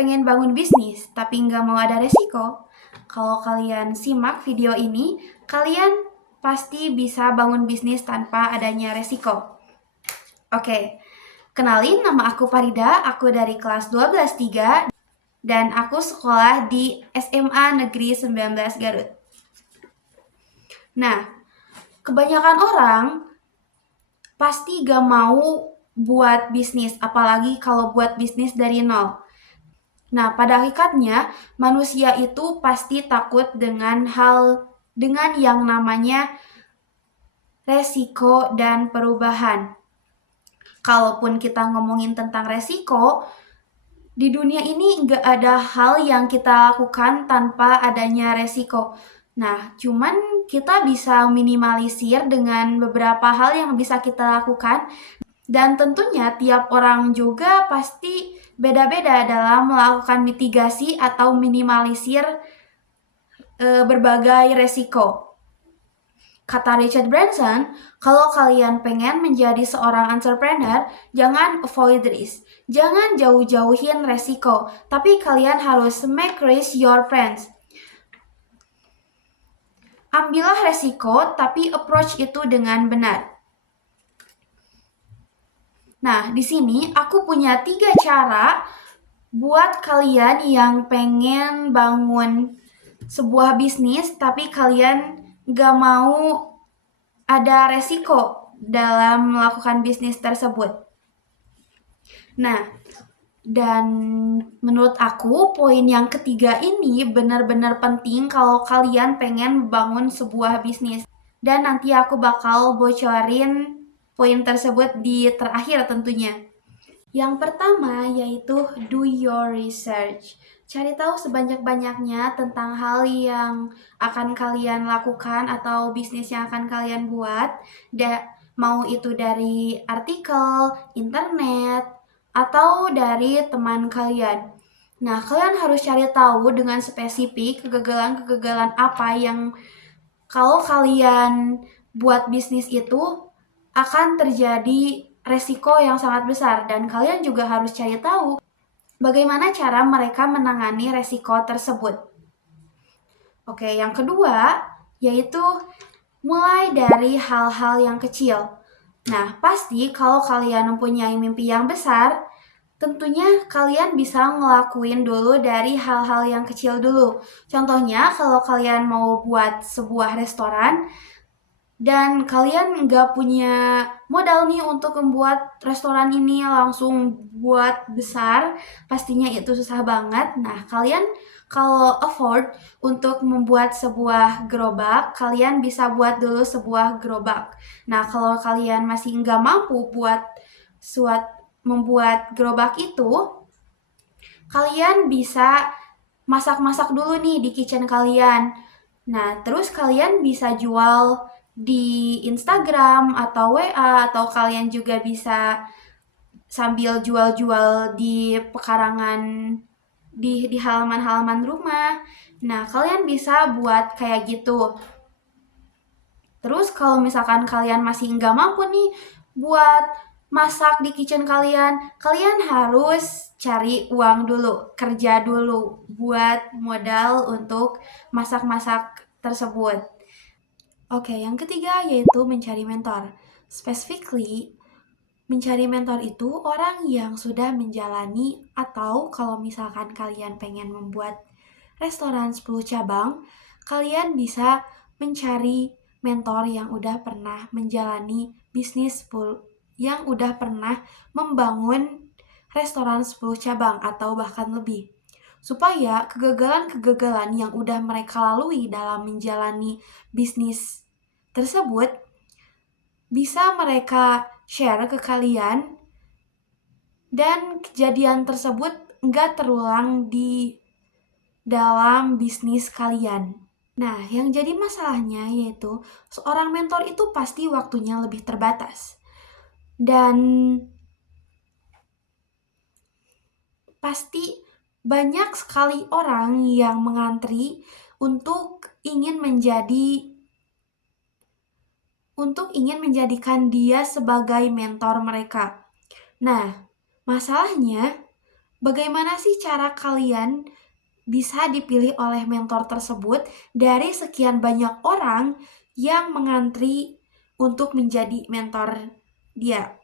pengen bangun bisnis tapi nggak mau ada resiko? Kalau kalian simak video ini, kalian pasti bisa bangun bisnis tanpa adanya resiko. Oke, kenalin, nama aku Farida, aku dari kelas 12-3 dan aku sekolah di SMA Negeri 19 Garut. Nah, kebanyakan orang pasti gak mau buat bisnis, apalagi kalau buat bisnis dari nol. Nah, pada hakikatnya manusia itu pasti takut dengan yang namanya resiko dan perubahan. Kalaupun kita ngomongin tentang resiko, di dunia ini nggak ada hal yang kita lakukan tanpa adanya resiko. Nah, cuman kita bisa minimalisir dengan beberapa hal yang bisa kita lakukan. Dan tentunya tiap orang juga pasti beda-beda dalam melakukan mitigasi atau minimalisir berbagai resiko. Kata Richard Branson, kalau kalian pengen menjadi seorang entrepreneur, jangan avoid risk. Jangan jauh-jauhin resiko, tapi kalian harus make risk your friends. Ambillah resiko, tapi approach itu dengan benar. Nah, di sini aku punya 3 cara buat kalian yang pengen bangun sebuah bisnis, tapi kalian gak mau ada resiko dalam melakukan bisnis tersebut. Nah, dan menurut aku poin yang ketiga ini benar-benar penting kalau kalian pengen bangun sebuah bisnis. Dan nanti aku bakal bocorin poin tersebut di terakhir tentunya. Yang pertama yaitu do your research. Cari tahu sebanyak-banyaknya tentang hal yang akan kalian lakukan atau bisnis yang akan kalian buat. Mau itu dari artikel, internet, atau dari teman kalian. Nah, kalian harus cari tahu dengan spesifik kegagalan-kegagalan apa yang kalau kalian buat bisnis itu akan terjadi resiko yang sangat besar, dan kalian juga harus cari tahu bagaimana cara mereka menangani resiko tersebut. Oke, yang kedua yaitu mulai dari hal-hal yang kecil. Nah, pasti kalau kalian mempunyai mimpi yang besar, tentunya kalian bisa ngelakuin dulu dari hal-hal yang kecil dulu. Contohnya, kalau kalian mau buat sebuah restoran, dan kalian nggak punya modal nih untuk membuat restoran ini langsung buat besar, pastinya itu susah banget. Nah, kalian kalau afford untuk membuat sebuah gerobak, kalian bisa buat dulu sebuah gerobak. Nah, kalau kalian masih nggak mampu membuat gerobak itu, kalian bisa masak-masak dulu nih di kitchen kalian. Nah, terus kalian bisa jual di Instagram atau WA, atau kalian juga bisa sambil jual-jual di pekarangan di halaman-halaman rumah. Nah, kalian bisa buat kayak gitu. Terus kalau misalkan kalian masih nggak mampu nih buat masak di kitchen kalian, kalian harus cari uang dulu, kerja dulu buat modal untuk masak-masak tersebut. Oke, yang ketiga yaitu mencari mentor. Specifically, mencari mentor itu orang yang sudah menjalani, atau kalau misalkan kalian pengen membuat restoran 10 cabang, kalian bisa mencari mentor yang udah pernah menjalani bisnis yang udah pernah membangun restoran 10 cabang atau bahkan lebih. Supaya kegagalan-kegagalan yang udah mereka lalui dalam menjalani bisnis tersebut bisa mereka share ke kalian, dan kejadian tersebut nggak terulang di dalam bisnis kalian. Nah, yang jadi masalahnya yaitu seorang mentor itu pasti waktunya lebih terbatas. Dan pasti banyak sekali orang yang mengantri untuk ingin menjadikan dia sebagai mentor mereka. Nah, masalahnya bagaimana sih cara kalian bisa dipilih oleh mentor tersebut dari sekian banyak orang yang mengantri untuk menjadi mentor dia?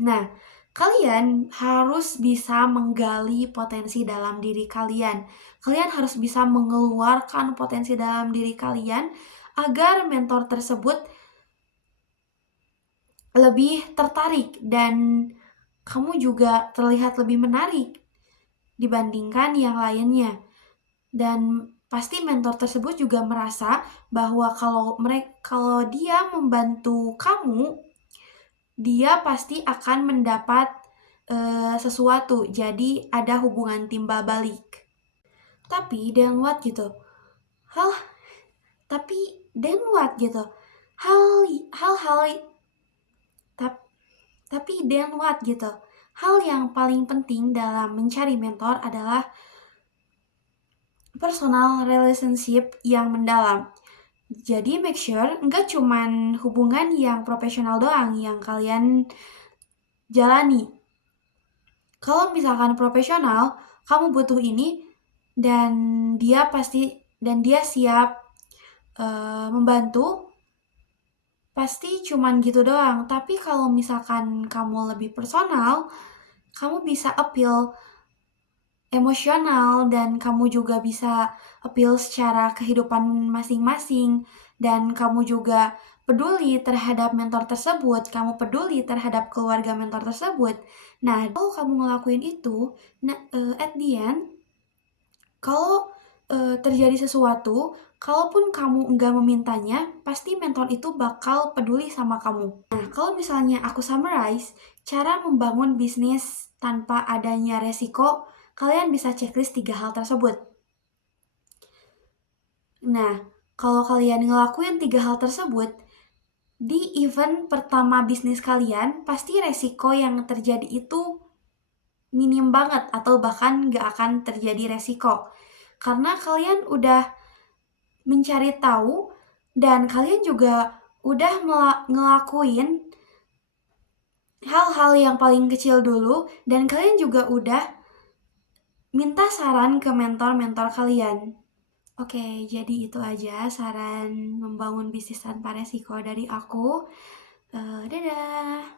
Nah, kalian harus bisa menggali potensi dalam diri kalian. Kalian harus bisa mengeluarkan potensi dalam diri kalian agar mentor tersebut lebih tertarik dan kamu juga terlihat lebih menarik dibandingkan yang lainnya. Dan pasti mentor tersebut juga merasa bahwa kalau dia membantu kamu, dia pasti akan mendapat sesuatu. Jadi ada hubungan timbal balik. Tapi then what gitu? Hal tapi then what gitu? Hal-hal tapi then what gitu? Hal yang paling penting dalam mencari mentor adalah personal relationship yang mendalam. Jadi make sure nggak cuman hubungan yang profesional doang yang kalian jalani. Kalau misalkan profesional, kamu butuh ini dan dia siap membantu, pasti cuman gitu doang. Tapi kalau misalkan kamu lebih personal, kamu bisa appeal emosional dan kamu juga bisa appeal secara kehidupan masing-masing dan kamu juga peduli terhadap mentor tersebut, kamu peduli terhadap keluarga mentor tersebut. Nah, kalau kamu ngelakuin itu, at the end, kalau terjadi sesuatu, kalaupun kamu enggak memintanya, pasti mentor itu bakal peduli sama kamu. Nah, kalau misalnya aku summarize, cara membangun bisnis tanpa adanya resiko, kalian bisa checklist 3 hal tersebut. Nah, kalau kalian ngelakuin 3 hal tersebut, di event pertama bisnis kalian, pasti resiko yang terjadi itu minim banget atau bahkan nggak akan terjadi resiko. Karena kalian udah mencari tahu dan kalian juga udah ngelakuin hal-hal yang paling kecil dulu dan kalian juga udah minta saran ke mentor-mentor kalian. Oke, jadi itu aja saran membangun bisnis tanpa resiko dari aku. Dadah!